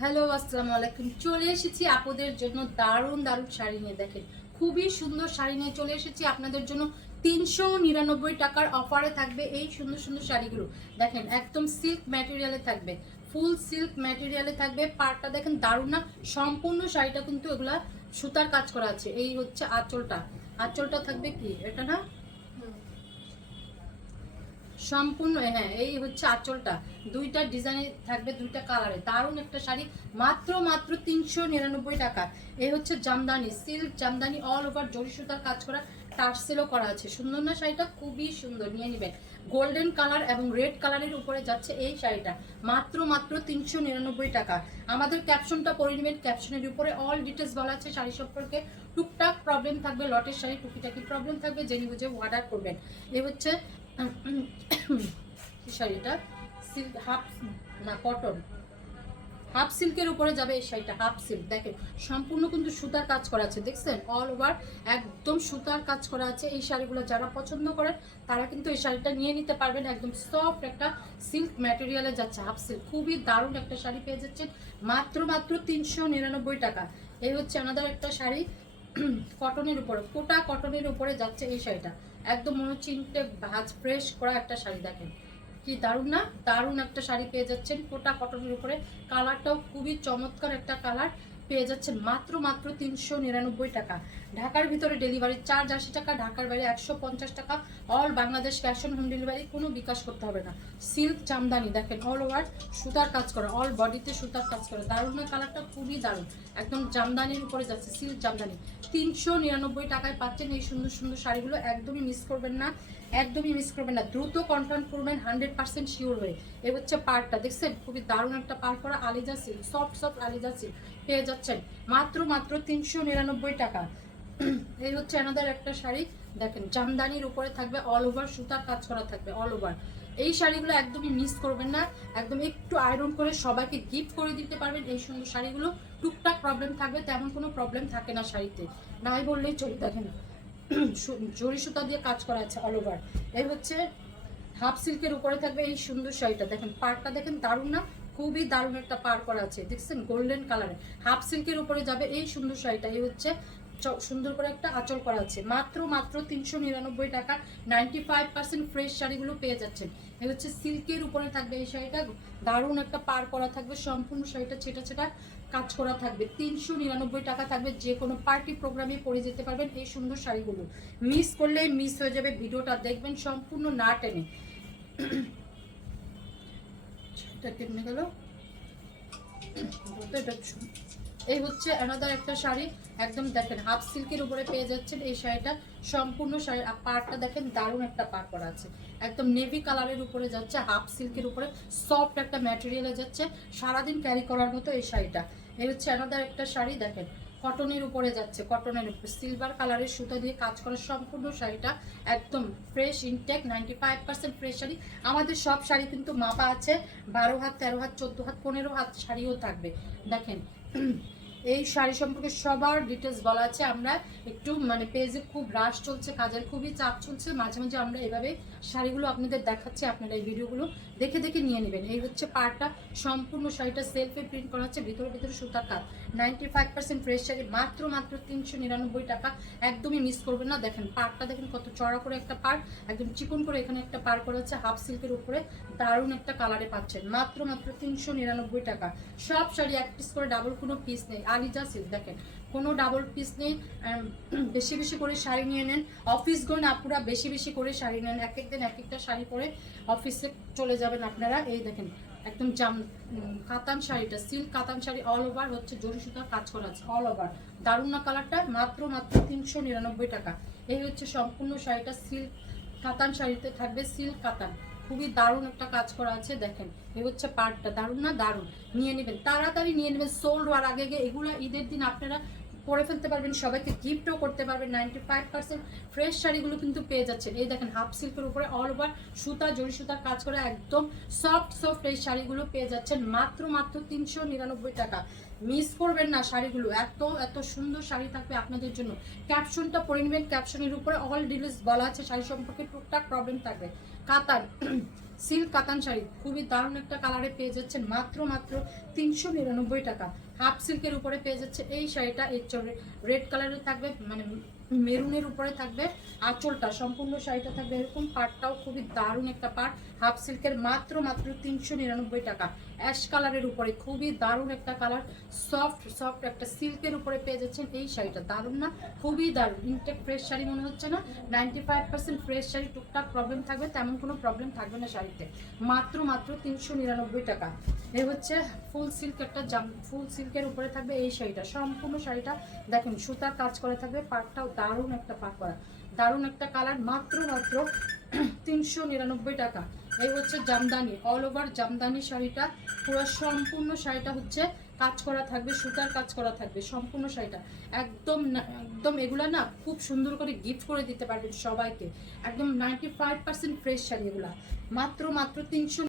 Hello, আসসালামু আলাইকুম। চলে এসেছি আপনাদের জন্য দারুণ দারুণ শাড়ি নিয়ে। দেখেন খুবই সুন্দর শাড়ি নিয়ে চলে এসেছি আপনাদের জন্য। 399 টাকার অফারে থাকবে এই সুন্দর সুন্দর শাড়িগুলো। দেখেন একদম সিল্ক ম্যাটেরিয়ালে থাকবে, ফুল সিল্ক ম্যাটেরিয়ালে থাকবে। পাড়টা দেখেন দারুণ না? সম্পূর্ণ শাড়িটা কিন্তু এগুলা সুতার কাজ করা আছে। এই হচ্ছে আঁচলটা, আঁচলটা থাকবে কি এটা না সম্পূর্ণ, হ্যাঁ এই হচ্ছে আঁচলটা। দুইটা ডিজাইনে থাকবে, দুইটা কালারে। দারুণ একটা শাড়ি, মাত্র মাত্র 399 টাকা। এই হচ্ছে Jamdani, silk Jamdani, all over জরি সুতার কাজ করা, টার্সেলও করা আছে। সুন্দর না শাড়িটা? খুবই সুন্দর, নিয়ে নেবেন। গোল্ডেন কালার এবং রেড কালারের উপরে যাচ্ছে এই শাড়িটা, মাত্র মাত্র 399 টাকা। আমাদের ক্যাপশনটা পড়ে নেবেন, ক্যাপশনের উপরে অল ডিটেলস বলা আছে শাড়ি সম্পর্কে। টুকটাক প্রবলেম থাকবে, লটের শাড়ি টুকিটাকি প্রবলেম থাকবে, জেনে বুঝে অর্ডার করবেন। এই হচ্ছে শাড়িটা সিল্ক হাফ না কটন, হাফ সিল্কের উপরে যাবে এই শাড়িটা। হাফ সিল্ক দেখেন সম্পূর্ণ কিন্তু সুতার কাজ করা আছে, দেখছেন অল ওভার একদম সুতার কাজ করা আছে। এই শাড়িগুলো যারা পছন্দ করেন তারা কিন্তু এই শাড়িটা নিয়ে নিতে পারবেন। একদম সফট একটা সিল্ক ম্যাটেরিয়ালে যাচ্ছে, হাফ সিল্ক। খুবই দারুণ একটা শাড়ি পেয়ে যাচ্ছেন মাত্র মাত্র 399 টাকা। এই হচ্ছে আমাদের একটা শাড়ি কটনের উপরে, কোটা কটনের উপরে যাচ্ছে এই শাড়িটা। একদম মনে হচ্ছে ভাজ ফ্রেশ করা একটা শাড়ি। দেখেন কি দারুণ না? দারুণ একটা শাড়ি পেয়ে যাচ্ছেন কোটা কটনের উপরে। কালারটাও খুবই চমৎকার একটা কালার পেয়ে যাচ্ছেন মাত্র মাত্র 399 টাকা। ঢাকার ভিতরে ডেলিভারি চার্জ 80 টাকা, ঢাকার বাইরে 150 টাকা। All Bangladesh cash on home delivery, কোনো বিকাশ করতে হবে না। সিল্ক জামদানি দেখেন অল ওভার সুতার কাজ করা, অল বডিতে সুতার কাজ করা। দারুণ না? কালারটা খুবই দারুণ, একদম জামদানির উপরে যাচ্ছে সিল্ক জামদানি। 399 টাকায় পাচ্ছেন এই সুন্দর সুন্দর শাড়িগুলো। একদমই মিস করবেন না, একদমই মিস করবেন না। দ্রুত কনফার্ম করবেন 100% শিওর হয়ে। এই হচ্ছে পাড়টা, দেখছেন খুবই দারুণ একটা পাড় করা Aliza silk, soft soft Aliza silk পেয়ে যাচ্ছেন মাত্র মাত্র 399 টাকা। এই হচ্ছে আমাদের একটা শাড়ি, দেখেন জামদানির উপরে থাকবে, অল ওভার সুতার কাজ করা থাকবে অল ওভার। এই শাড়িগুলো একদমই মিস করবেন না, একদম একটু আয়রন করে সবাইকে গিফট করে দিতে পারবেন এই সুন্দর শাড়িগুলো। টুকটাক প্রবলেম থাকবে, তেমন কোনো প্রবলেম থাকে না শাড়িতে, নাই বললেই চলে। দেখেন জরি সুতা দিয়ে কাজ করা আছে অল ওভার। এই হচ্ছে হাফ সিল্কের উপরে থাকবে এই সুন্দর শাড়িটা। দেখেন পাড়টা দেখেন দারুণ না? খুবই দারুণ একটা পাড় করা আছে, দেখছেন গোল্ডেন কালারে। হাফ সিল্কের উপরে যাবে এই সুন্দর শাড়িটা। এই হচ্ছে সুন্দর করে একটা আঁচল করা আছে, মাত্র মাত্র 399 টাকা। 95% ফ্রেশ শাড়িগুলো পেয়ে যাচ্ছেন। এই হচ্ছে সিল্কের উপরে থাকবে এই শাড়িটা, দারুণ একটা পাড় করা থাকবে। সম্পূর্ণ শাড়িটা ছেটা ছেটা কাজ করা থাকবে। 399 টাকা থাকবে। যে কোনো পার্টি প্রোগ্রামে পরে যেতে পারবেন এই সুন্দর শাড়িগুলো। মিস করলে মিস হয়ে যাবে, ভিডিওটা দেখবেন সম্পূর্ণ না টেনে। এটা কেমনে গেল? এই হচ্ছে অ্যানাদার একটা শাড়ি, একদম দেখেন হাফ সিল্কের উপরে পেয়ে যাচ্ছেন এই শাড়িটা। সম্পূর্ণ শাড়ি পাড়টা দেখেন দারুণ একটা পাড় করা আছে, একদম নেভি কালারের উপরে যাচ্ছে, হাফ সিল্কের উপরে সফট একটা ম্যাটেরিয়ালে যাচ্ছে। সারাদিন ক্যারি করার মতো এই শাড়িটা। এই হচ্ছে অ্যানাদার একটা শাড়ি, দেখেন কটনের উপরে যাচ্ছে, কটনের উপরে সিলভার কালারের সুতা দিয়ে কাজ করা সম্পূর্ণ শাড়িটা। একদম ফ্রেশ ইনটেক, 95% ফ্রেশ শাড়ি। আমাদের সব শাড়ি কিন্তু মাপা আছে, 12 হাত, 13 হাত, 14 হাত, 15 হাত শাড়িও থাকবে। দেখেন এই শাড়ি সম্পর্কে সবার ডিটেলস বলা আছে। আমরা একটু মানে পেজে খুব রাশ চলছে, কাজের খুবই চাপ চলছে, মাঝে মাঝে আমরা এভাবে শাড়িগুলো আপনাদের দেখাচ্ছি, আপনারা এই ভিডিওগুলো দেখে দেখে নিয়ে নেবেন। এই হচ্ছে পাড়টা, সম্পূর্ণ শাড়িটা সেলফে প্রিন্ট করা হচ্ছে, ভিতরে ভিতরে সুতার কাজ। 95% ফ্রেশ শাড়ি, মাত্র মাত্র 399 টাকা। একদমই মিস করবেন না। দেখেন পাড়টা দেখেন কত চড়া করে একটা পাড়, একদম চিকন করে এখানে একটা পাড় করা হচ্ছে হাফ সিল্কের উপরে। দারুণ একটা কালারে পাচ্ছেন মাত্র মাত্র 399 টাকা। সব শাড়ি এক পিস করে, ডাবল কোনো পিস নেই। আলিজা সিল্ক দেখেন কোনো ডাবল পিস নেই। বেশি বেশি করে শাড়ি নিয়ে নেন, অফিস গোন আপুরা বেশি বেশি করে শাড়ি নেন, এক এক দিন এক একটা শাড়ি পরে অফিসে চলে যাবেন আপনারা। এই দেখেন একদম কাতান শাড়িটা, সিল্ক কাতান শাড়ি, অল ওভার হচ্ছে জরি সুতার কাজ করা আছে অল ওভার। দারুণ না কালারটা? মাত্র মাত্র 399 টাকা। এই হচ্ছে সম্পূর্ণ শাড়িটা, সিল্ক কাতান শাড়িতে থাকবে, সিল্ক কাতান, খুবই দারুণ একটা কাজ করা আছে। দেখেন এই হচ্ছে পার্টটা, দারুণ না? দারুণ, নিয়ে নেবেন তাড়াতাড়ি নিয়ে নেবেন। সোল্ড হওয়ার আগে আগে এগুলো ঈদের দিন আপনারা পরে ফেলতে পারবেন, সবাইকে গিফটও করতে পারবেন। 95% ফ্রেশ শাড়িগুলো কিন্তু পেয়ে যাচ্ছেন। এই দেখেন হাফ সিল্কের উপরে অল ওভার সুতা জরি সুতার কাজ করে একদম সফট সফট এই শাড়িগুলো পেয়ে যাচ্ছেন মাত্র মাত্র 399 টাকা। মিস করবেন না শাড়িগুলো, এত এত সুন্দর শাড়ি থাকবে আপনাদের জন্য। ক্যাপশনটা পরে নেবেন, ক্যাপশনের উপরে অল ডিটেলস বলা আছে শাড়ি সম্পর্কে, টুকটাক প্রবলেম থাকবে। কাতান সিল্ক কাতান শাড়ি খুবই দারুণ একটা কালারে পেয়ে যাচ্ছেন মাত্র মাত্র 399 টাকা। হাফ সিল্কের উপরে পেয়ে যাচ্ছে এই শাড়িটা, এই রেড কালারের থাকবে, মানে মেরুনের উপরে থাকবে আঁচলটা, সম্পূর্ণ শাড়িটা থাকবে এরকম, পাটটাও খুবই দারুণ একটা পাট, হাফ সিল্কের মাত্র মাত্র 399 টাকা। অ্যাশ কালারের উপরে খুবই দারুণ একটা কালার, সফট সফট একটা সিল্কের উপরে পেয়ে যাচ্ছেন এই শাড়িটা, দারুণ না? খুবই দারুণ, ইনটেক ফ্রেশ শাড়ি মনে হচ্ছে না? 95% ফ্রেশ শাড়ি, টুকটাক প্রবলেম থাকবে, তেমন কোনো প্রবলেম থাকবে না শাড়িতে, মাত্র মাত্র 399 টাকা। এই হচ্ছে ফুল সিল্ক একটা ফুল সিল্কের উপরে থাকবে এই শাড়িটা, সম্পূর্ণ শাড়িটা দেখুন সুতার কাজ করে থাকবে, পাটটাও দারুণ একটা পাট করা, দারুণ একটা কালার, মাত্র মাত্র 399 টাকা। এই হচ্ছে জামদানি, অল ওভার জামদানি শাড়িটা, পুরো সম্পূর্ণ শাড়িটা হচ্ছে কাজ করা থাকবে, সুতার কাজ করা থাকবে সম্পূর্ণ শাড়িটা, একদম একদম এগুলা না খুব সুন্দর করে গিফট করে দিতে পারবেন সবাইকে, একদম 95% ফ্রেশ শাড়ি এগুলা, মাত্র মাত্র 300